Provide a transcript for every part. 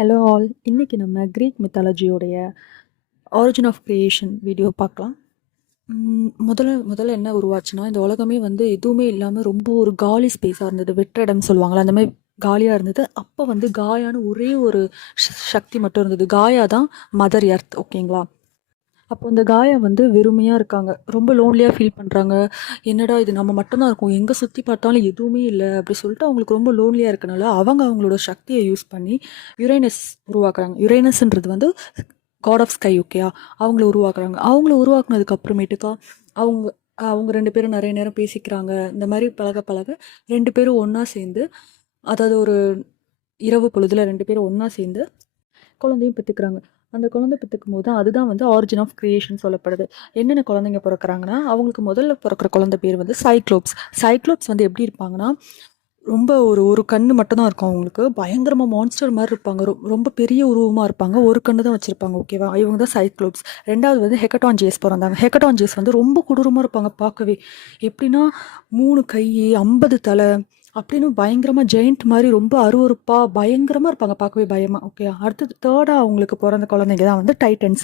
Hello all இன்றைக்கி நம்ம Greek மித்தாலஜியோடைய ஆரிஜின் ஆஃப் க்ரியேஷன் வீடியோ பார்க்கலாம். முதல்ல முதல்ல என்ன உருவாச்சுன்னா இந்த உலகமே வந்து எதுவுமே இல்லாமல் ரொம்ப ஒரு காலி ஸ்பேஸாக இருந்தது. வெற்றிடம் சொல்லுவாங்களா அந்த மாதிரி காலியாக இருந்தது. அப்போ வந்து காயான ஒரே ஒரு சக்தி மட்டும் இருந்தது. காயா தான் மதர் எர்த் ஓகேங்களா அப்போ இந்த காயா வந்து வெறுமையாக இருக்காங்க. ரொம்ப லோன்லியாக ஃபீல் பண்ணுறாங்க என்னடா இது நம்ம மட்டும்தான் இருக்கோம். எங்கே சுற்றி பார்த்தாலும் எதுவுமே இல்லை அப்படி சொல்லிட்டு அவங்களுக்கு ரொம்ப லோன்லியாக இருக்கனால அவங்க அவங்களோட சக்தியை யூஸ் பண்ணி யுரைனஸ் உருவாக்குறாங்க. யுரைனஸ்ன்றது வந்து காட் ஆஃப் ஸ்கை ஓகேயா அவங்கள உருவாக்குறாங்க. அவங்கள உருவாக்குனதுக்கு அப்புறமேட்டுக்கா அவங்க அவங்க ரெண்டு பேரும் நிறைய நேரம் பேசிக்கிறாங்க. இந்த மாதிரி பழக பழக ரெண்டு பேரும் ஒன்றா சேர்ந்து அதாவது ஒரு இரவு பொழுதில் ரெண்டு பேரும் ஒன்றா சேர்ந்து குழந்தையும் பெற்றுக்கிறாங்க அந்த குழந்தை பெற்றுக்கும் போது அதுதான் வந்து ஆரிஜின் ஆஃப் கிரியேஷன் சொல்லப்படுது. என்னென்ன குழந்தைங்க பிறக்கிறாங்கன்னா அவங்களுக்கு முதல்ல பிறக்கிற குழந்தை பேர் வந்து சைக்ளோப்ஸ் சைக்ளோப்ஸ் வந்து எப்படி இருப்பாங்கன்னா ரொம்ப ஒரு ஒரு கண்ணு மட்டும்தான் இருக்கும் அவங்களுக்கு. பயங்கரமாக மான்ஸ்டர் மாதிரி இருப்பாங்க. ரொ- ரொம்ப பெரிய உருவமாக இருப்பாங்க. ஒரு கண்ணு தான் வச்சுருப்பாங்க ஓகேவா இவங்க தான் சைக்ளோப்ஸ் ரெண்டாவது வந்து ஹெக்கட்டான் ஜேஸ் பிறந்தாங்க. ஹெக்கட்டான் ஜேஸ் வந்து ரொம்ப கொடூரமாக இருப்பாங்க பார்க்கவே. எப்படின்னா மூணு கை ஐம்பது தலை அப்படின்னு பயங்கரமாக ஜெயிண்ட் மாதிரி ரொம்ப அருவருப்பாக பயங்கரமாக இருப்பாங்க. பார்க்கவே பயமாக ஓகே அடுத்தது தேர்டாக அவங்களுக்கு பிறந்த குழந்தைங்க தான் வந்து டைட்டன்ஸ்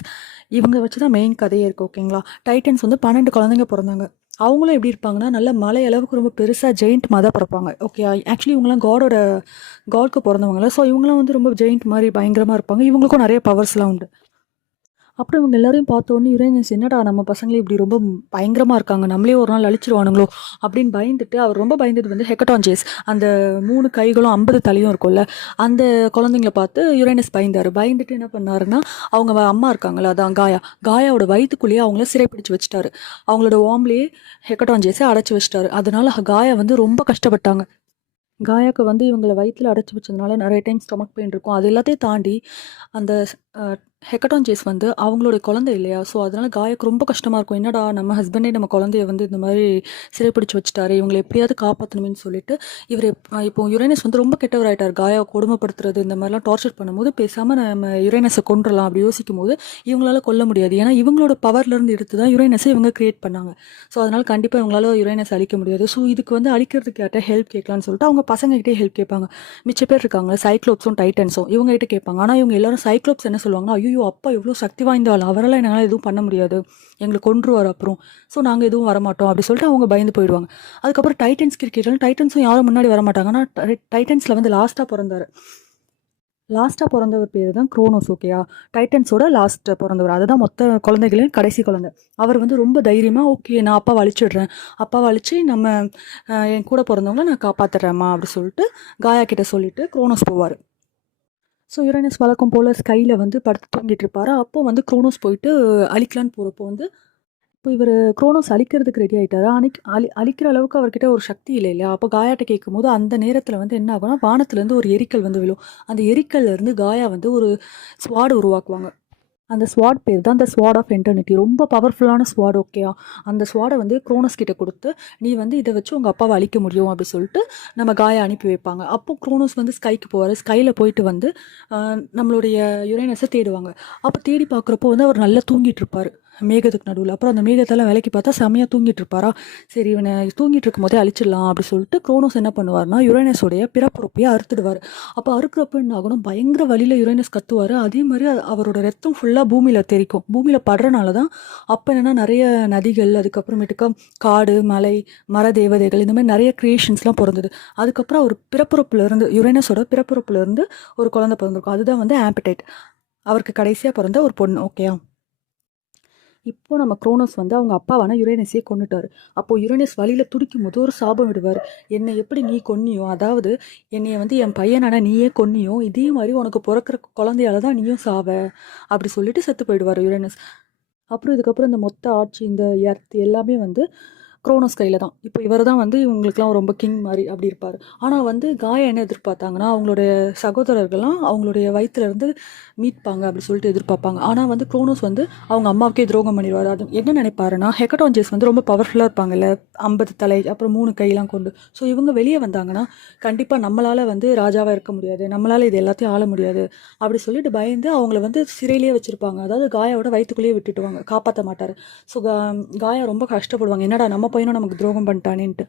இவங்க வச்சு தான் மெயின் கதையே இருக்குது ஓகேங்களா டைட்டன்ஸ் வந்து பன்னெண்டு குழந்தைங்க பிறந்தாங்க. அவங்களும் எப்படி இருப்பாங்கன்னா நல்ல மலை அளவுக்கு ரொம்ப பெருசாக ஜெயிண்ட் மாதிரி தான் பிறப்பாங்க ஓகே ஆக்சுவலி இவங்களாம் காடோட காட்க்கு பிறந்தவங்கள ஸோ இவங்களாம் வந்து ரொம்ப ஜெயிண்ட் மாதிரி பயங்கரமாக இருப்பாங்க. இவங்களுக்கும் நிறைய பவர்ஸ்லாம் உண்டு. அப்புறம் இவங்க எல்லாரையும் பார்த்த உடனே யுரேனஸ் என்னடா நம்ம பசங்களே இப்படி ரொம்ப பயங்கரமாக இருக்காங்க. நம்மளே ஒரு நாள் அழிச்சிருவானுங்களோ? அப்படின்னு பயந்துட்டு அவர் ரொம்ப பயந்தது வந்து ஹெக்கட்டான் ஜேஸ் அந்த மூணு கைகளும் ஐம்பது தலையும் இருக்கும்ல அந்த குழந்தைங்கள பார்த்து யுரேனஸ் பயந்தார். பயந்துட்டு என்ன பண்ணாருன்னா அவங்க அம்மா இருக்காங்களா அதான் காயா காயாவோட வயிற்றுக்குள்ளேயே அவங்கள சிறைப்பிடிச்சு வச்சுட்டாரு. அவங்களோட ஓம்லேயே ஹெக்கட்டான் ஜேஸை அடைச்சி வச்சிட்டாரு. அதனால காயா வந்து ரொம்ப கஷ்டப்பட்டாங்க. காயாக்கு வந்து இவங்களை வயிற்றில் அடைச்சி வச்சதுனால நிறைய டைம் ஸ்டொமக் பெயின் இருக்கும். அது எல்லாத்தையும் தாண்டி அந்த ஹெக்கட்டான் ஜேஸ் வந்து அவங்களோட குழந்தை இல்லையா? ஸோ அதனால் காயக்கு ரொம்ப கஷ்டமாக இருக்கும். என்னடா நம்ம ஹஸ்பண்டே நம்ம குழந்தைய வந்து இந்த மாதிரி சிறைப்பிடிச்சு வச்சுட்டாரு இவங்களை எப்படியாவது காப்பாற்றணுமேனு சொல்லிட்டு இவர் இப்போ யுரேனஸ் வந்து ரொம்ப கெட்டவராயிட்டார். காயா கொடுமைப்படுத்துறது இந்த மாதிரிலாம் டார்ச்சர் பண்ணும்போது பேசாமல் நம்ம யுரேனஸை கொண்டுடலாம் அப்படி யோசிக்கும் போது இவங்களால கொல்ல முடியாது. ஏன்னா இவங்களோட பவர்லேருந்து எடுத்து தான் யுரேனஸை இவங்க கிரியேட் பண்ணாங்க. ஸோ அதனால் கண்டிப்பாக இவங்களால யுரேனஸ் அழிக்க முடியாது. ஸோ இதுக்கு வந்து அழிக்கிறதுக்கு யார்ட்ட ஹெல்ப் கேட்கலான்னு சொல்லிட்டு அவங்க பசங்ககிட்டே ஹெல்ப் கேட்பாங்க. மிச்ச பேர் இருக்காங்க சைக்ளோப்ஸும் டைட்டன்ஸும் இவங்ககிட்ட கேட்பாங்க. ஆனால் இவங்க எல்லாரும் சைக்ளோப்ஸ் என்ன சொல்லுவாங்கன்னா ஐயோ அப்பா எவ்வளோ சக்தி வாய்ந்த ஆள்? அவரெல்லாம் என்னால் எதுவும் பண்ண முடியாது. எங்களை கொன்றுவார் அப்புறம். ஸோ நாங்கள் எதுவும் வரமாட்டோம் அப்படி சொல்லிட்டு அவங்க பயந்து போயிடுவாங்க. அதுக்கப்புறம் டைட்டன்ஸ் கிரிக்கெட்டில் டைட்டன்ஸும் யாரும் முன்னாடி வர ஆனால் டைட்டன்ஸில் வந்து லாஸ்ட்டாக பிறந்தார். லாஸ்ட்டாக பிறந்தவர் பேர் தான் குரோனோஸ் ஓகேயா டைட்டன்ஸோட லாஸ்ட் பிறந்தவர். அதுதான் மொத்த குழந்தைகளையும் கடைசி குழந்தை. அவர் வந்து ரொம்ப தைரியமாக ஓகே நான் அப்பாவை அழிச்சிடுறேன். அப்பாவை அழிச்சு நம்ம என் கூட பிறந்தவங்கள நான் காப்பாற்றுறேம்மா அப்படி சொல்லிட்டு காயா கிட்ட சொல்லிட்டு குரோனோஸ் போவார். ஸோ யுரேனஸ் வழக்கம் போல் ஸ்கையில் வந்து படுத்து தூங்கிட்டு இருப்பாரு? அப்போ வந்து குரோனோஸ் போயிட்டு அழிக்கலான்னு போகிறப்போ வந்து இப்போ இவர் குரோனோஸ் அழிக்கிறதுக்கு ரெடி ஆகிட்டாரு அழிக் அழி அழிக்கிற அளவுக்கு அவர்கிட்ட ஒரு சக்தி இல்லை இல்லையா? அப்போ காயாட்ட கேட்கும்போது அந்த நேரத்தில் வந்து என்ன ஆகும்னா வானத்துலேருந்து ஒரு எரிக்கல் வந்து விழும். அந்த எரிக்கல்லேருந்து காயா வந்து ஒரு ஸ்வாடு உருவாக்குவாங்க. அந்த ஸ்வாட் பேர் தான் அந்த ஸ்வாட் ஆஃப் என்டர்னிட்டி ரொம்ப பவர்ஃபுல்லான ஸ்வாட் ஓகேயா அந்த ஸ்வாடை வந்து குரோனஸ் கிட்ட கொடுத்து நீ வந்து இதை வச்சு உங்கள் அப்பாவை அழிக்க முடியும் அப்படி சொல்லிட்டு நம்ம காயை அனுப்பி வைப்பாங்க. அப்போ குரோனோஸ் வந்து ஸ்கைக்கு போவார். ஸ்கையில் போயிட்டு வந்து நம்மளுடைய யுரேனஸை தேடுவாங்க. அப்போ தேடி பார்க்குறப்போ வந்து அவர் நல்லா தூங்கிட்டு இருப்பார். மேகத்துக்கு நடுவில். அப்புறம் அந்த மேகத்தெல்லாம் வேலைக்கு பார்த்தா செமையாக தூங்கிட்டு இருப்பாரா? சரி இவனை தூங்கிட்டு இருக்கும் போதே அழிச்சிடலாம் அப்படி சொல்லிட்டு குரோனோஸ் என்ன பண்ணுவார்னா யுரேனஸோடைய பிறப்புறுப்பையே அறுத்துடுவார். அப்போ அறுக்கிறப்ப என்ன ஆகணும்? பயங்கர வழியில் யுரேனஸ் கத்துவார். அதே மாதிரி அவரோட ரத்தம் ஃபுல்லாக பூமியில் தெரிக்கும் பூமியில் படுறனால தான் அப்போ என்னென்னா நிறைய நதிகள் அதுக்கப்புறமேட்டுக்கா காடு மலை மர தேவதைகள் இந்த மாதிரி நிறைய கிரியேஷன்ஸ்லாம் பிறந்தது. அதுக்கப்புறம் அவர் பிறப்புறப்புலேருந்து யுரேனஸோட பிறப்புறப்புலேருந்து ஒரு குழந்தை பிறந்திருக்கும். அதுதான் வந்து ஆம்பிடைட் அவருக்கு கடைசியாக பிறந்த ஒரு பொண்ணு ஓகேயா இப்போ நம்ம குரோனோஸ் வந்து அவங்க அப்பாவான யுரேனஸே கொண்டுட்டார் அப்போ யுரேனஸ் வழியில் துடிக்கும் போது ஒரு சாபம் விடுவார். என்னை எப்படி நீ கொன்னியோ? அதாவது என்னை வந்து என் பையனான நீயே கொன்னியோ? இதே மாதிரி உனக்கு பிறக்கிற குழந்தையால தான் நீயும் சாவ? அப்படி சொல்லிட்டு செத்து போயிடுவார் யுரேனஸ். அப்புறம் இதுக்கப்புறம் இந்த மொத்த ஆட்சி இந்த எர்த் எல்லாமே வந்து குரோனோஸ் கையில் தான். இப்போ இவர் தான் வந்து இவங்களுக்குலாம் ரொம்ப கிங் மாதிரி அப்படி இருப்பார். ஆனால் வந்து காயா என்ன எதிர்பார்த்தாங்கன்னா அவங்களுடைய சகோதரர்கள்லாம் அவங்களுடைய வயிற்றுலேருந்து மீட்பாங்க அப்படி சொல்லிட்டு எதிர்பார்ப்பாங்க. ஆனால் வந்து குரோனோஸ் வந்து அவங்க அம்மாவுக்கே துரோகம் பண்ணிடுவார். அது என்ன நினைப்பாருன்னா ஹெக்கட்டான் வந்து ரொம்ப பவர்ஃபுல்லாக இருப்பாங்கல்ல ஐம்பது தலை அப்புறம் மூணு கையெல்லாம் கொண்டு. ஸோ இவங்க வெளியே வந்தாங்கன்னா கண்டிப்பாக நம்மளால் வந்து ராஜாவாக இருக்க முடியாது. நம்மளால் இது எல்லாத்தையும் ஆள முடியாது. அப்படி சொல்லிட்டு பயந்து அவங்கள வந்து சிறையிலேயே வச்சுருப்பாங்க. அதாவது காயாவோட வயிற்றுக்குள்ளேயே விட்டுட்டுவாங்க. காப்பாற்ற மாட்டார். ஸோ காயா ரொம்ப கஷ்டப்படுவாங்க. என்னடா நம்ம பையனும் நமக்கு துரோகம் பண்ணிட்டானேன்ட்டு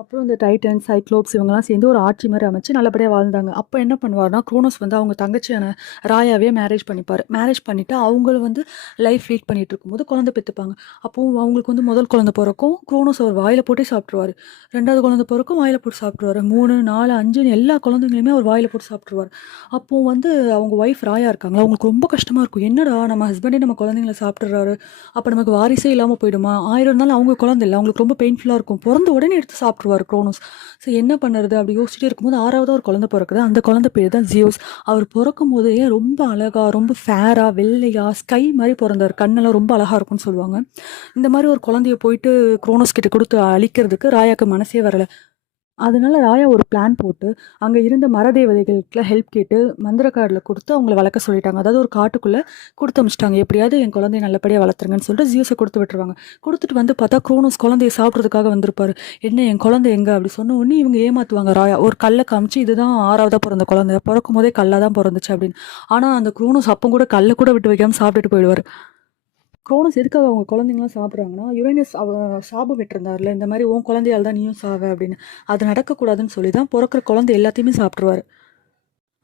அப்புறம் இந்த டைட்டன் சைக்ளோப்ஸ் இவங்கெல்லாம் சேர்ந்து ஒரு ஆட்சி மாதிரி அமைச்சு நல்லபடியாக வாழ்ந்தாங்க. அப்போ என்ன பண்ணுவார்னா குரோனோஸ் வந்து அவங்க தங்கச்சியான ராயாவே மேரேஜ் பண்ணிப்பார். மேரேஜ் பண்ணிவிட்டு அவங்களும் வந்து லைஃப் லீட் பண்ணிட்டு இருக்கும்போது குழந்தை பெற்றுப்பாங்க அப்போது அவங்களுக்கு வந்து முதல் குழந்தை பிறக்கும். குரோனோஸ் அவர் வாயில் போட்டே சாப்பிட்ருவார் ரெண்டாவது குழந்தை பிறக்கும் வாயில் போட்டு சாப்பிட்ருவாரு மூணு நாலு அஞ்சுன்னு எல்லா குழந்தைங்களுமே அவர் வாயில் போட்டு சாப்பிட்ருவார் அப்போது வந்து அவங்க ஒய்ஃப் ராயா இருக்காங்களா அவங்களுக்கு ரொம்ப கஷ்டமாக இருக்கும். என்னடா நம்ம ஹஸ்பண்டே நம்ம குழந்தைங்கள சாப்பிட்றாரு அப்போ நமக்கு வாரிசே இல்லாமல் போயிடுமா? ஆயிரம் இருந்தாலும் அவங்க குழந்தை இல்லை. அவங்களுக்கு ரொம்ப பெயின்ஃபுல்லாக இருக்கும். பிறந்த உடனே எடுத்து சாப்பிட்ருவார் குரோனோஸ். ஸோ என்ன பண்ணுறது? அப்படி யோசிச்சுட்டே இருக்கும்போது ஆறாவதாக ஒரு குழந்தை பிறக்குது. அந்த குழந்தை பேர் தான் ஜியோஸ். அவர் பிறக்கும் போதே ரொம்ப அழகா ரொம்ப ஃபேராக வெள்ளையாக ஸ்கை மாதிரி பிறந்தார். கண்ணெல்லாம் ரொம்ப அழகாக இருக்கும்னு சொல்லுவாங்க. இந்த மாதிரி ஒரு குழந்தைய போயிட்டு குரோனோஸ் கிட்ட கொடுத்து அழிக்கிறதுக்கு ராயாக்கு மனசே வரலை. அதனால ராயா ஒரு பிளான் போட்டு அங்கே இருந்த மரதேவதைகளுக்குலாம் ஹெல்ப் கேட்டு மந்திரக்காரில் கொடுத்து அவங்கள வளர்க்க சொல்லிட்டாங்க. அதாவது ஒரு காட்டுக்குள்ளே கொடுத்து அமிச்சிட்டாங்க. எப்படியாவது என் குழந்தைய நல்லபடியாக வளர்த்துருங்கன்னு சொல்லிட்டு ஜியோஸை கொடுத்து விட்டுருவாங்க. கொடுத்துட்டு வந்து பார்த்தா குரோனோஸ் குழந்தைய சாப்பிட்றதுக்காக வந்திருப்பாரு. என்ன என் குழந்தை எங்கே? அப்படி சொன்ன உடனே இவங்க ஏமாற்றுவாங்க ராயா. ஒரு கல்லை காமிச்சு இதுதான் ஆறாவதாக பிறந்த குழந்தை. பிறக்கும் போதே கல்லாக தான் பிறந்துச்சு அப்படின்னு. ஆனால் அந்த குரோனோஸ் அப்போ கூட கல்லை கூட விட்டு வைக்காமல் சாப்பிட்டுட்டு போயிடுவார். குரோனஸ் எதுக்காக அவங்க குழந்தைங்களாம் சாப்பிட்றாங்கன்னா யுரேனஸ் அவ சாபம் விட்டுருந்தார்ல இந்த மாதிரி உன் குழந்தையால் தான் நீயும் சாவ அப்படின்னு. அது நடக்கக்கூடாதுன்னு சொல்லி தான் பிறக்கிற குழந்தை எல்லாத்தையுமே சாப்பிட்ருவாரு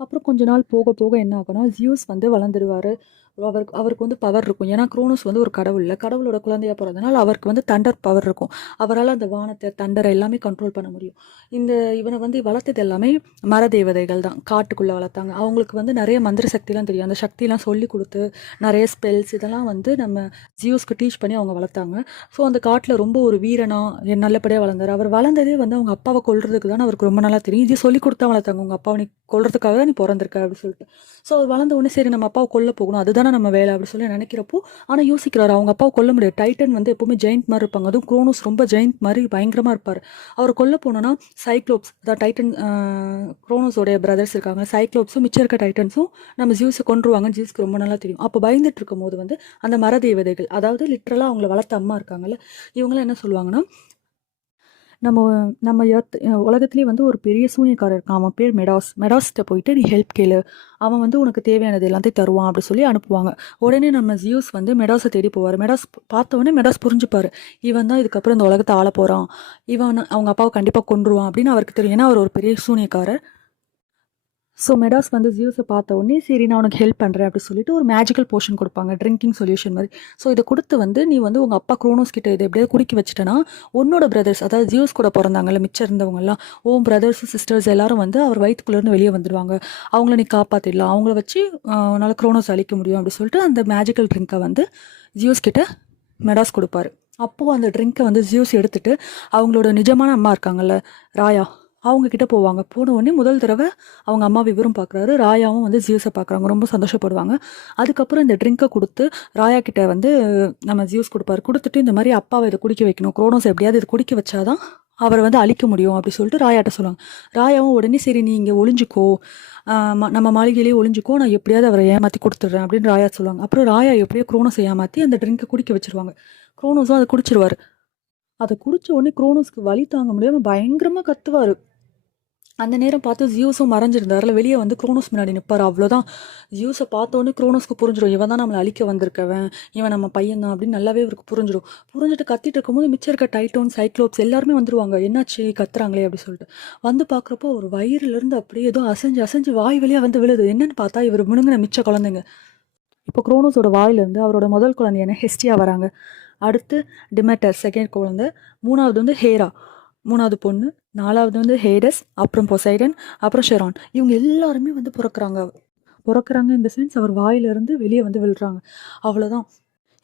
அப்புறம் கொஞ்ச நாள் போக போக என்ன ஆகும்னா ஜியூஸ் வந்து வளர்ந்துருவார். அவருக்கு அவருக்கு வந்து பவர் இருக்கும். ஏன்னா குரோனோஸ் வந்து ஒரு கடவுள் இல்லை. கடவுளோட குழந்தையாக பிறந்தனால அவருக்கு வந்து தண்டர் பவர் இருக்கும். அவரால் அந்த வானத்தை தண்டரை எல்லாமே கண்ட்ரோல் பண்ண முடியும். இந்த இவனை வந்து வளர்த்தது எல்லாமே மர தேவதைகள் தான். காட்டுக்குள்ளே வளர்த்தாங்க. அவங்களுக்கு வந்து நிறைய மந்திர சக்திலாம் தெரியும். அந்த சக்திலாம் சொல்லி கொடுத்து நிறைய ஸ்பெல்ஸ் இதெல்லாம் வந்து நம்ம ஜியோஸ்க்கு டீச் பண்ணி அவங்க வளர்த்தாங்க. ஸோ அந்த காட்டில் ரொம்ப ஒரு வீரனா என் நல்லபடியாக வளர்ந்தார். அவர் வளர்ந்ததே வந்து அவங்க அப்பாவை கொள்றதுக்கு தான் அவருக்கு ரொம்ப நல்லா தெரியும். இதே சொல்லி கொடுத்தா வளர்த்தாங்க. உங்கள் அப்பாவை நீ கொள்றதுக்காக தான் நீ பிறந்திருக்க அப்படின்னு சொல்லிட்டு. ஸோ அவர் வளர்ந்த உடனே சரி நம்ம அப்பாவை கொல்ல போகணும். அதுதான் நம்ம வேலை அப்படி சொல்லி நினைக்கிறப்போ ஆனால் யோசிக்கிறாரு. அவங்க அப்பாவை கொல்ல முடியாது. டைட்டன் வந்து எப்பவுமே ஜெயிண்ட் மாதிரி இருப்பாங்க. அதுவும் குரோனோஸ் ரொம்ப ஜெயிண்ட் மாதிரி பயங்கரமாக இருப்பார். அவர் கொல்ல போனோன்னா சைக்ளோப்ஸ் அதாவது டைட்டன் குரோனோஸோடைய பிரதர்ஸ் இருக்காங்க. சைக்ளோப்ஸும் மிச்சம் இருக்க டைட்டன்ஸும் நம்ம ஜியூஸை கொண்டுருவாங்க ஜியூஸ்க்கு ரொம்ப நல்லா தெரியும். அப்போ பயந்துட்டு இருக்கும் போது வந்து அந்த மர தேவதைகள் அதாவது லிட்ரலாக அவங்கள வளர்த்த அம்மா இருக்காங்கல்ல இவங்களாம் என்ன சொல்லுவாங்கன்னா நம்ம நம்ம எர்த் உலகத்துலேயே வந்து ஒரு பெரிய சூனியக்காரர் இருக்கான். அவன் பேர் மெடாஸ். மெடாஸ்கிட்ட போயிட்டு நீ ஹெல்ப் கேளு. அவன் வந்து உனக்கு தேவையானது எல்லாத்தையும் தருவான் அப்படி சொல்லி அனுப்புவாங்க. உடனே நம்ம ஜியூஸ் வந்து மெடாஸை தேடி போவார். மெடாஸ் பார்த்தவொடனே மெடாஸ் புரிஞ்சுப்பார். இவன் தான் இதுக்கப்புறம் இந்த உலகத்தை ஆள போகிறான் இவன் அவங்க அப்பாவை கண்டிப்பாக கொன்றுவான் அப்படின்னு அவருக்கு தெரியும். ஏன்னா அவர் ஒரு பெரிய சூனியக்காரர். ஸோ மெடாஸ் வந்து ஜியூஸை பார்த்த உடனே சரி நான் உனக்கு ஹெல்ப் பண்ணுறேன் அப்படி சொல்லிட்டு ஒரு மேஜிக்கல் போர்ஷன் கொடுப்பாங்க ட்ரிங்கிங் சொல்யூஷன் மாதிரி. ஸோ இதை கொடுத்து வந்து நீ வந்து உங்கள் அப்பா குரோனோஸ் கிட்ட இதை எப்படியாவது குடிக்க வச்சுட்டேன்னா உன்னோட பிரதர்ஸ் அதாவது ஜியூஸ் கூட பிறந்தாங்கல்ல மிச்சம் இருந்தவங்கலாம் ஓம் பிரதர்ஸ் சிஸ்டர்ஸ் எல்லாரும் வந்து அவர் வயிற்றுக்குள்ளேருந்து வெளியே வந்துடுவாங்க. அவங்கள நீ காப்பாற்றிடலாம் அவங்கள வச்சு உன்னால் குரோனோஸ் அழிக்க முடியும் அப்படி சொல்லிட்டு அந்த மேஜிக்கல் ட்ரிங்கை வந்து ஜியூஸ் கிட்ட மெடாஸ் கொடுப்பாரு. அப்போது அந்த ட்ரிங்கை வந்து ஜியூஸ் எடுத்துட்டு அவங்களோட நிஜமான அம்மா இருக்காங்கல்ல ராயா அவங்க கிட்ட போவாங்க. போன உடனே முதல் தடவை அவங்க அம்மா விவரம் பார்க்குறாரு ராயாவும் வந்து ஜியூஸை பார்க்குறாங்க ரொம்ப சந்தோஷப்படுவாங்க. அதுக்கப்புறம் இந்த ட்ரிங்கை கொடுத்து ராயா கிட்ட வந்து நம்ம ஜியூஸ் கொடுப்பாரு. கொடுத்துட்டு இந்த மாதிரி அப்பாவை இதை குடிக்க வைக்கணும். குரோனோஸ் எப்படியாவது இது குடிக்க வச்சாதான் அவரை வந்து அழிக்க முடியும் அப்படி சொல்லிட்டு ராயாட்ட சொல்லுவாங்க. ராயாவும் உடனே சரி நீ இங்கே ஒளிஞ்சுக்கோ. நம்ம மாளிகையிலேயே ஒளிஞ்சிக்கோ. நான் எப்படியாவது அவரை ஏமாற்றி கொடுத்துட்றேன் அப்படின்னு ராயா சொல்லுவாங்க. அப்புறம் ராயா எப்படியோ குரோனோஸை ஏமாற்றி அந்த ட்ரிங்கை குடிக்க வச்சிருவாங்க. குரோனோஸும் அதை குடிச்சிருவார். அதை குடிச்ச உடனே குரோனோஸ்க்கு வலி தாங்க முடியாமல் பயங்கரமாக கத்துவார். அந்த நேரம் பார்த்து ஜியூஸும் மறைஞ்சிருந்தாருல வெளியே வந்து குரோனோஸ் முன்னாடி நிற்பார் அவ்வளோதான் ஜியூஸை பார்த்தோன்னே குரோனோஸ்க்கு புரிஞ்சிடும். இவன் தான் நம்மளை அழிக்க வந்திருக்கவன். இவன் நம்ம பையன் தான் அப்படின்னு நல்லாவே இவருக்கு புரிஞ்சிடும். புரிஞ்சுட்டு கத்திட்டு இருக்கும்போது மிச்சம் இருக்க டைட்டோன் சைக்ளோப்ஸ் எல்லாருமே வந்துருவாங்க. என்னாச்சு? கத்துறாங்களே அப்படி சொல்லிட்டு. வந்து பார்க்குறப்போ ஒரு வயிறுலேருந்து அப்படியே ஏதோ அசைஞ்சு அசைஞ்சு வாய் வழியாக வந்து விழுது. என்னன்னு பார்த்தா இவர் முழுங்கின மிச்ச குழந்தைங்க. இப்போ குரோனோஸோட வாயிலிருந்து அவரோட முதல் குழந்தையான ஹெஸ்டியா வராங்க. அடுத்து டிமெட்டர் செகண்ட் குழந்தை. மூணாவது வந்து ஹேரா. மூணாவது பொண்ணு. நாலாவது வந்து ஹேடஸ் அப்புறம் பொசைடன் அப்புறம் ஷெரான். இவங்க எல்லாருமே வந்து பிறக்கிறாங்க. பிறக்கிறாங்க இந்த சென்ஸ் அவர் வாயிலிருந்து வெளியே வந்து விழுறாங்க. அவ்வளோதான்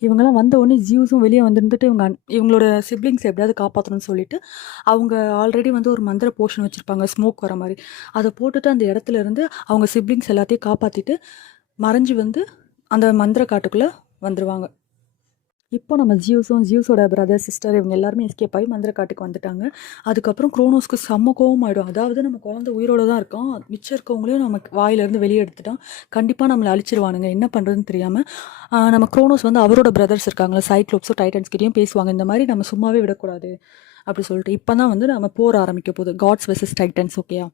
இவங்கெல்லாம் வந்த உடனே ஜியூஸும் வெளியே வந்துருந்துட்டு இவங்க இவங்களோட சிப்ளிங்ஸ் எப்படியாவது காப்பாற்றணும்னு சொல்லிட்டு அவங்க ஆல்ரெடி வந்து ஒரு மந்திர போர்ஷன் வச்சுருப்பாங்க ஸ்மோக் வர மாதிரி. அதை போட்டுட்டு அந்த இடத்துல இருந்து அவங்க சிப்ளிங்ஸ் எல்லாத்தையும் காப்பாற்றிட்டு மறைஞ்சு வந்து அந்த மந்திர காட்டுக்குள்ளே வந்துடுவாங்க இப்போ நம்ம ஜியூஸும் ஜியூஸோட பிரதர் சிஸ்டர் இவங்க எல்லாருமே எஸ்கேப் ஆகி மந்திர காட்டுக்கு வந்துட்டாங்க. அதுக்கப்புறம் குரோனோஸ்க்கு செம்ம கோவம் ஆகிடும் அதாவது நம்ம குழந்தை உயிரோட தான் இருக்கோம் மிச்சம் இருக்கவங்களையும் நம்ம வாயிலிருந்து வெளியே எடுத்துட்டோம் கண்டிப்பாக நம்மளை அழிச்சிருவானுங்க. என்ன பண்ணுறதுன்னு தெரியாமல் நம்ம குரோனோஸ் வந்து அவரோட பிரதர்ஸ் இருக்காங்களா சைக்ளோப்ஸோ டைட்டன்ஸ்கிட்டையும் பேசுவாங்க. இந்த மாதிரி நம்ம சும்மாவே விடக்கூடாது. அப்படி சொல்லிட்டு இப்போ தான் வந்து நம்ம போர் ஆரம்பிக்க போகுது. காட்ஸ் வெர்சஸ் டைட்டன்ஸ் ஓகேயா